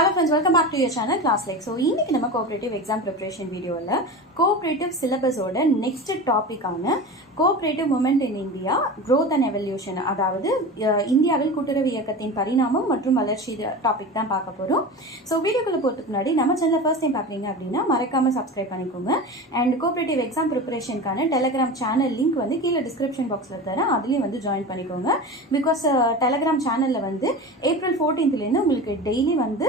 Hello friends, welcome back to your channel Class Like. So இன்னைக்கு நம்ம cooperative exam preparation வீடியோல cooperative syllabus ஓட next topic ஆன cooperative movement in India growth and evolution, அதாவது இந்தியாவில் கூட்டுறவு இயக்கத்தின் பரிணாமம் மற்றும் வளர்ச்சி டாபிக் தான் பார்க்க போறோம். ஸோ வீடியோக்குள்ள போறதுக்கு முன்னாடி நம்ம சேனல் ஃபர்ஸ்ட் டைம் பார்க்குறீங்க அப்படின்னா மறக்காம சப்ஸ்கிரைப் பண்ணிக்கோங்க. அண்ட் கோஆபரேட்டிவ் எக்ஸாம் ப்ரிப்பரேஷனுக்கான டெலிகிராம் சேனல் லிங்க் வந்து கீழே டிஸ்கிரிப்ஷன் பாக்ஸில் தரேன், அதுலேயும் வந்து ஜாயின் பண்ணிக்கோங்க. பிகாஸ் டெலிகிராம் சேனலில் வந்து April 14th உங்களுக்கு டெய்லி வந்து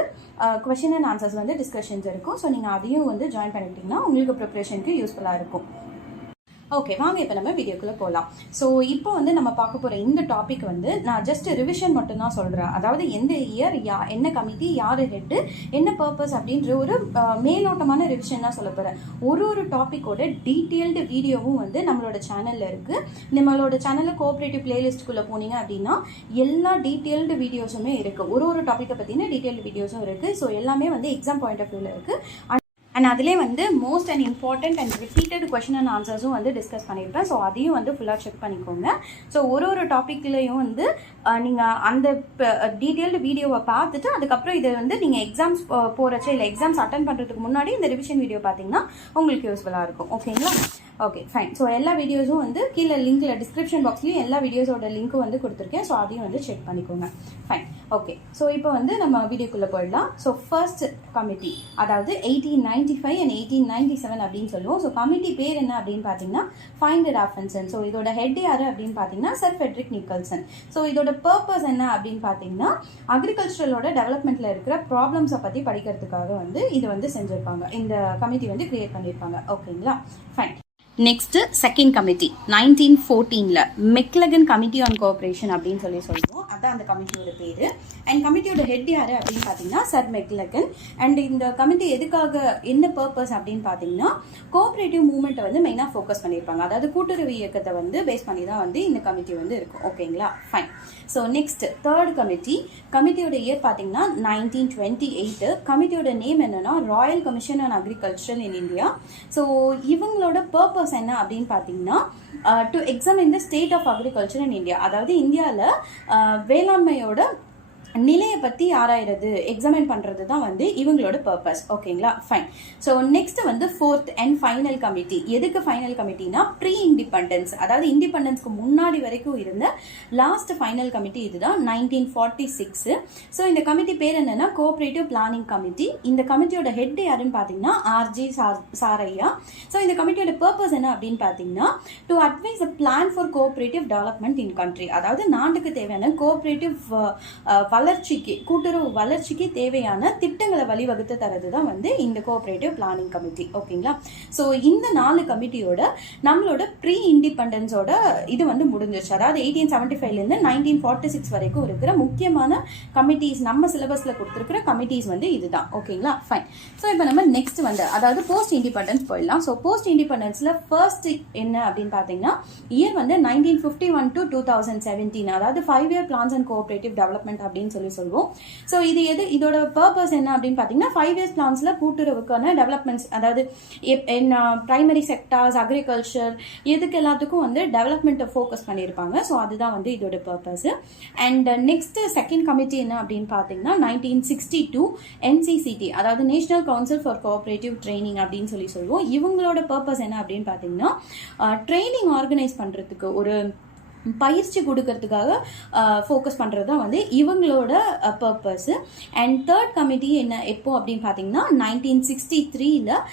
கொஸ்டின் அண்ட் ஆன்சர்ஸ் வந்து டிஸ்கஷன்ஸ் இருக்கும். ஸோ நீங்கள் அதையும் வந்து ஜாயின் பண்ணிட்டீங்கன்னா உங்களுக்கு ப்ரிப்பரேஷனுக்கு யூஸ்ஃபுல்லாக இருக்கும். ஓகே, வாங்க இப்போ நம்ம வீடியோக்குள்ளே போகலாம். ஸோ இப்போ வந்து நம்ம பார்க்க போகிற இந்த டாபிக் வந்து நான் ஜஸ்ட் ரிவிஷன் மட்டும்தான் சொல்கிறேன். அதாவது எந்த இயர் என்ன கமிட்டி யார் ஹெட்டு என்ன பர்பஸ் அப்படின்ற ஒரு மேலோட்டமான ரிவிஷன் தான் சொல்ல போகிறேன். ஒரு டாப்பிக்கோட டீட்டெயில்டு வீடியோவும் வந்து நம்மளோட சேனலில் இருக்குது. நம்மளோட சேனலில் கோஆபரேட்டிவ் பிளேலிஸ்ட்டுக்குள்ளே போனீங்க அப்படின்னா எல்லா டீட்டெயில்டு வீடியோஸுமே இருக்குது. ஒரு டாப்பிக்கை பற்றின டீட்டெயில்டு வீடியோஸும் இருக்குது. ஸோ எல்லாமே வந்து எக்ஸாம் பாயிண்ட் ஆஃப் வியூவில் இருக்குது. அண்ட் அதிலே வந்து most and important and repeated question and ஆன்சர்ஸும் வந்து டிஸ்கஸ் பண்ணியிருப்பேன். ஸோ அதையும் வந்து ஃபுல்லாக செக் பண்ணிக்கோங்க. ஸோ ஒரு டாப்பிக்லேயும் வந்து நீங்கள் அந்த டீட்டெயில்டு வீடியோவை பார்த்துட்டு அதுக்கப்புறம் இதை வந்து நீங்கள் எக்ஸாம்ஸ் போகிறச்ச இல்லை எக்ஸாம்ஸ் அட்டன் பண்ணுறதுக்கு முன்னாடி இந்த ரிவிஷன் வீடியோ பார்த்தீங்கன்னா உங்களுக்கு யூஸ்ஃபுல்லாக இருக்கும். ஓகேங்களா? Okay fine. ஸோ எல்லா வீடியோஸும் வந்து கீழே லிங்க்கில் டிஸ்கிரிப்ஷன் பாக்ஸ்லேயும் எல்லா வீடியோஸோட லிங்க்கும் வந்து கொடுத்துருக்கேன். ஸோ அதையும் வந்து செக் பண்ணிக்கோங்க. ஃபைன். ஓகே, ஸோ இப்போ வந்து நம்ம வீடியோக்குள்ளே போயிடலாம். ஸோ ஃபர்ஸ்ட் கமிட்டி, அதாவது 1895 and 1897 அப்படின்னு சொல்லுவோம். ஸோ கமிட்டி பேர் என்ன அப்படின்னு பார்த்தீங்கன்னா ஃபைண்ட் ராஃபன்சன். ஸோ இதோட ஹெட் யார் அப்படின்னு பார்த்தீங்கன்னா சர் ஃபெட்ரிக் நிக்கல்சன். ஸோ இதோட பர்பஸ் என்ன அப்படின்னு பார்த்தீங்கன்னா அக்ரிகல்ச்சரலோட டெவலப்மெண்ட்டில் இருக்கிற ப்ராப்ளம்ஸை பற்றி படிக்கிறதுக்காக வந்து இது வந்து செஞ்சுருப்பாங்க. இந்த கமிட்டி வந்து கிரியேட் பண்ணியிருப்பாங்க. ஓகேங்களா? ஃபைன். நெக்ஸ்ட் செகண்ட் கமிட்டி 1914ல மெக்லகன் கமிட்டி ஆன் கோஆபரேஷன் அப்படின்னு சொல்லுவோம். அதான் அந்த கமிட்டியோட பேரு. அண்ட் கமிட்டியோட ஹெட் யாரு அப்படின்னு பார்த்தீங்கன்னா சர் மெக்லகன். அண்ட் இந்த கமிட்டி எதுக்காக, என்ன பர்பஸ் அப்படின்னு பார்த்தீங்கன்னா கோஆபரேட்டிவ் மூவ்மெண்ட்டை வந்து மெயினாக ஃபோக்கஸ் பண்ணியிருப்பாங்க. அதாவது கூட்டுறவு இயக்கத்தை வந்து பேஸ் பண்ணி தான் வந்து இந்த கமிட்டி வந்து இருக்கும். ஓகேங்களா? Fine. So next third committee, கமிட்டியோட இயர் பார்த்தீங்கன்னா 1928. கமிட்டியோட நேம் என்னன்னா royal commission on agriculture in India. So இவங்களோட பர்பஸ் என்ன அப்படின்னு பார்த்தீங்கன்னா to examine the state of agriculture in India. அதாவது இந்தியாவில் வேளாண்மையோட நிலையை பற்றி ஆராயிறது, எக்ஸாமின் பண்ணுறது தான் வந்து இவங்களோட பர்பஸ். ஓகேங்களா? ஃபைன். ஸோ நெக்ஸ்ட் வந்து ஃபோர்த் அண்ட் ஃபைனல் கமிட்டி. எதுக்கு ஃபைனல் கமிட்டினா ப்ரீ இண்டிபெண்டன்ஸ், அதாவது இண்டிபெண்டன்ஸ்க்கு முன்னாடி வரைக்கும் இருந்த லாஸ்ட் ஃபைனல் கமிட்டி இதுதான் 1946. ஸோ இந்த கமிட்டி பேர் என்னன்னா கோஆபரேட்டிவ் பிளானிங் கமிட்டி. இந்த கமிட்டியோட ஹெட் யாருன்னு பார்த்தீங்கன்னா ஆர்ஜி சாரையா. ஸோ இந்த கமிட்டியோட பர்பஸ் என்ன அப்படின்னு பார்த்தீங்கன்னா to advice a plan for cooperative development in country. அதாவது நாட்டுக்கு தேவையான கோஆபரேட்டிவ் வளர்ச்சிக்கு, கூட்டுறவு வளர்ச்சிக்கு தேவையான திட்டங்களை வழிவகுத்து தரது தான் வந்து இந்த கோஆபரேட்டிவ் பிளானிங் கமிட்டி. ஓகேங்களா? ஸோ இந்த 4 கமிட்டியோட நம்மளோட ப்ரீ இண்டிபெண்டன்ஸோட இது வந்து முடிஞ்சிருச்சு. அதாவது 1875லேருந்து 1946 வரைக்கும் இருக்கிற முக்கியமான கமிட்டிஸ், நம்ம சிலபஸில் கொடுத்துருக்கிற கமிட்டிஸ் வந்து இதுதான். ஓகேங்களா? ஃபைன். ஸோ இப்போ நம்ம நெக்ஸ்ட் வந்து அதாவது போஸ்ட் இண்டிபெண்டன்ஸ் போயிடலாம். ஸோ போஸ்ட் இண்டிபெண்டன்ஸில் ஃபர்ஸ்ட் என்ன அப்படின்னு பார்த்தீங்கன்னா இயர் வந்து 1951 to 2017, அதாவது 5 year plans and cooperative development அப்படின்னு சொல்லுவோம். ஸோ இதோட பர்பஸ் என்ன அப்படின்னு பார்த்தீங்கன்னா 5 years பிளான்ஸ்ல கூட்டுறவுக்கான டெவலப்மெண்ட்ஸ், அதாவது பிரைமரி செக்டார்ஸ், அக்ரிகல்ச்சர், இதுக்கு எல்லாத்துக்கும் வந்து டெவலப்மெண்ட்டை ஃபோக்கஸ் பண்ணியிருப்பாங்க. ஸோ அதுதான் வந்து இதோட purpose. And next second committee என்ன அப்படின்னு பார்த்தீங்கன்னா 1962 NCCT, அதாவது national council for cooperative training அப்படின்னு சொல்லுவோம். இவங்களோட பர்பஸ் என்ன அப்படின்னு பார்த்தீங்கன்னா ட்ரைனிங் ஆர்கனைஸ் பண்ணுறதுக்கு, ஒரு பயிற்சி கொடுக்கறதுக்காக ஃபோக்கஸ் பண்ணுறது தான் வந்து இவங்களோட பர்பஸ். அண்ட் தேர்ட் கமிட்டி என்ன எப்போ அப்படின்னு பார்த்தீங்கன்னா 1963ல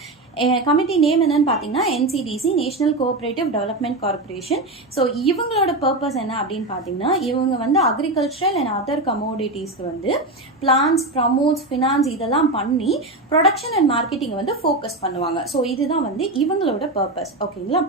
கமிட்டி நேம் என்னன்னு பார்த்தீங்கன்னா NCDC, national cooperative development corporation. So இவங்களோட பர்பஸ் என்ன அப்படின்னு பார்த்தீங்கன்னா இவங்க வந்து அக்ரிகல்ச்சரல் அண்ட் அதர் கமோடிட்டிஸ்க்கு வந்து பிளான்ஸ், ப்ரமோட்ஸ், ஃபினான்ஸ் இதெல்லாம் பண்ணி ப்ரொடக்ஷன் அண்ட் மார்க்கெட்டிங் வந்து ஃபோக்கஸ் பண்ணுவாங்க. ஸோ இதுதான் வந்து இவங்களோட பர்பஸ். ஓகேங்களா?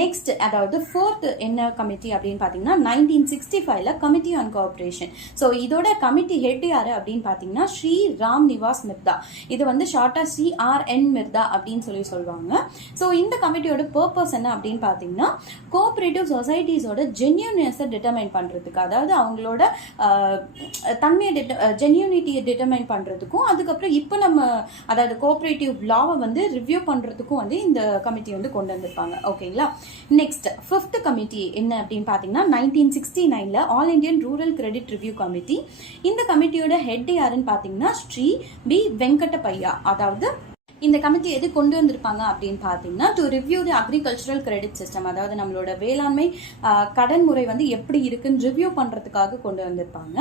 நெக்ஸ்ட், அதாவது ஃபோர்த் என்ன கமிட்டி அப்படின்னு பார்த்தீங்கன்னா 1965ல கமிட்டி ஆன் கோஆபரேஷன். ஸோ இதோட கமிட்டி ஹெட் யாரு அப்படின்னு பார்த்தீங்கன்னா ஸ்ரீ ராம் நிவாஸ் மிர்தா. இது வந்து ஷார்ட்டா CRN மிர்தா அப்படின்னு சொல்லுவாங்க. ஸோ இந்த கமிட்டியோட பர்பஸ் என்ன அப்படின்னு பார்த்தீங்கன்னா, கோஆபரேட்டிவ் சொசைட்டிஸோட ஜென்யூனஸை டிட்டர்மைன் பண்ணுறதுக்கு, அதாவது அவங்களோட தன்மையை ஜென்யூனிட்டியை டிட்டர்மைன் பண்ணுறதுக்கும், அதுக்கப்புறம் இப்போ நம்ம அதாவது கோஆபரேட்டிவ் லாவை வந்து ரிவ்யூ பண்ணுறதுக்கும் வந்து இந்த கமிட்டி வந்து கொண்டு வந்திருப்பாங்க. ஓகேங்களா. நெக்ஸ்ட் 5th கமிட்டி என்ன அப்படின்னு பார்த்தீங்கன்னா, 1969 all Indian rural credit review committee. இந்த கமிட்டியோட ஹெட் யாருன்னு பார்த்தீங்கன்னா ஸ்ரீ பி வெங்கடப்பையா. அதாவது இந்த கமிட்டி எது கொண்டு வந்திருப்பாங்க அப்படின்னு பார்த்தீங்கன்னா, to review the agricultural credit system, அதாவது நம்மளோட வேளாண்மை கடன் முறை வந்து எப்படி இருக்குன்னு ரிவ்யூ பண்ணுறதுக்காக கொண்டு வந்திருப்பாங்க.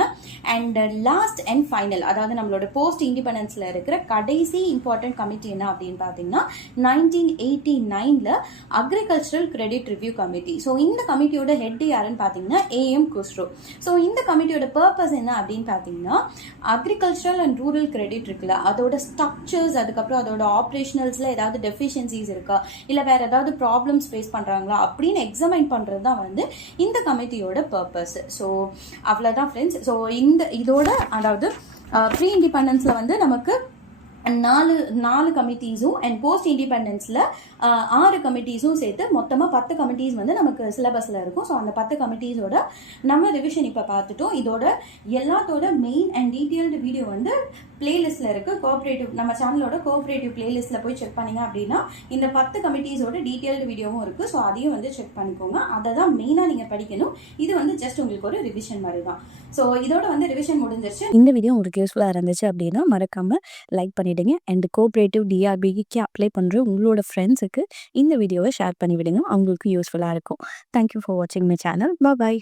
அண்ட் லாஸ்ட் அண்ட் ஃபைனல், அதாவது நம்மளோட போஸ்ட் இண்டிபெண்டன்ஸில் இருக்கிற கடைசி இம்பார்ட்டன்ட் கமிட்டி என்ன அப்படின்னு பார்த்தீங்கன்னா 1989 agricultural credit review committee. So இந்த கமிட்டியோட ஹெட் யாருன்னு பார்த்தீங்கன்னா AM குஸ்ரோ. ஸோ இந்த கமிட்டியோட பர்பஸ் என்ன அப்படின்னு பார்த்தீங்கன்னா, அக்ரிகல்ச்சரல் அண்ட் ரூரல் கிரெடிட் இருக்குல்ல, அதோட ஸ்ட்ரக்சர்ஸ், அதுக்கப்புறம் அதோட ஆப்ரேஷனல்ஸ்ல ஏதாவது டெஃபிஷியன்சிஸ் இருக்கா, இல்லை வேற ஏதாவது ப்ராப்ளம்ஸ் ஃபேஸ் பண்றாங்களா அப்படின்னு எக்ஸாமைன் பண்றது தான் வந்து இந்த கமிட்டியோட பர்பஸ். ஸோ அவ்வளோதான் ஃப்ரெண்ட்ஸ். ஸோ இதோட அதாவது ப்ரீ இண்டிபெண்டன்ஸ்ல வந்து நமக்கு 4 கமிட்டிஸும் அண்ட் போஸ்ட் இண்டிபெண்டன்ஸில் 6 கமிட்டிஸும் சேர்த்து மொத்தமாக 10 கமிட்டிஸ் வந்து நமக்கு சிலபஸில் இருக்கும். ஸோ அந்த 10 கமிட்டிஸோட நம்ம ரிவிஷன் இப்போ பார்த்துட்டோம். இதோட எல்லாத்தோட மெயின் அண்ட் டீட்டெயில்டு வீடியோ வந்து பிளேலிஸ்ட்டில் இருக்குது. கோஆபரேட்டிவ் நம்ம சேனலோட கோஆபரேட்டிவ் பிளேலிஸ்ட்டில் போய் செக் பண்ணிங்க அப்படின்னா இந்த 10 கமிட்டிஸோட டீட்டெயில்டு வீடியோவும் இருக்குது. ஸோ அதையும் வந்து செக் பண்ணிக்கோங்க. அதை தான் மெயினாக நீங்கள் படிக்கணும். இது வந்து ஜஸ்ட் உங்களுக்கு ஒரு ரிவிஷன் மாதிரி தான். ஸோ இதோட வந்து ரிவிஷன் முடிஞ்சிருச்சு. இந்த வீடியோ உங்களுக்கு யூஸ்ஃபுல்லாக இருந்துச்சு அப்படின்னா மறக்காமல் லைக் பண்ணிவிடுங்க. அண்ட் கோஆபரேட்டிவ் டிஆர்பிக்கு அப்ளை பண்ணுற உங்களோட ஃப்ரெண்ட்ஸுக்கு இந்த வீடியோவை ஷேர் பண்ணிவிடுங்க. அவங்களுக்கு யூஸ்ஃபுல்லாக இருக்கும். தேங்க்யூ ஃபார் வாட்சிங் மை சேனல். பாய்.